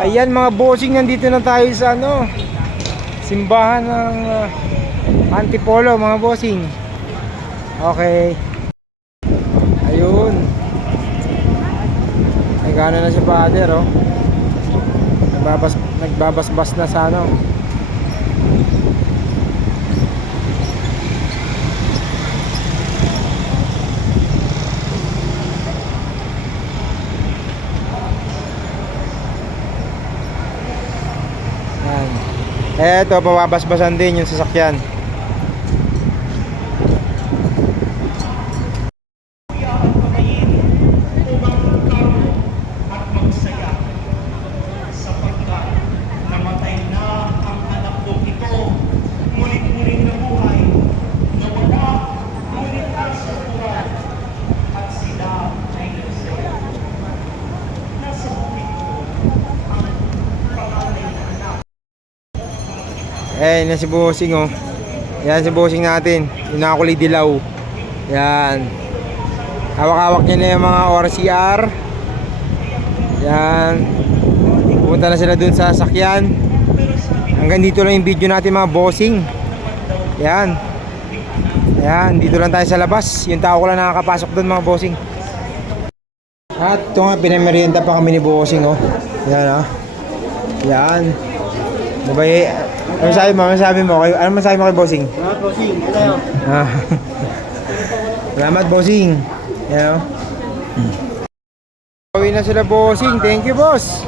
Ayan mga bossing, nandito na tayo sa simbahan ng Antipolo mga bossing. Okay. Ayun. Nagano na si father oh. Nagbabasbas na sa Eto, pababasbasan din yung sasakyan. Yan si bossing oh. Yan si bossing natin, yung nakakulay dilaw. Yan. Hawak-hawak niya na yung mga ORCR. Yan. Pupunta na sila dun sa sakyan. Hanggang dito lang yung video natin mga bossing. Yan. Yan, dito lang tayo sa labas. Yung tao ko lang nakakapasok dun mga bossing. At ito nga, pinamerienda pa kami ni bossing oh. Yan ah. Yan. Diba ano masabi mo? Ano masabi mo kay bossing? Salamat bossing, ito. Salamat bossing. Yan o. Uwi na sila bossing. Thank you boss.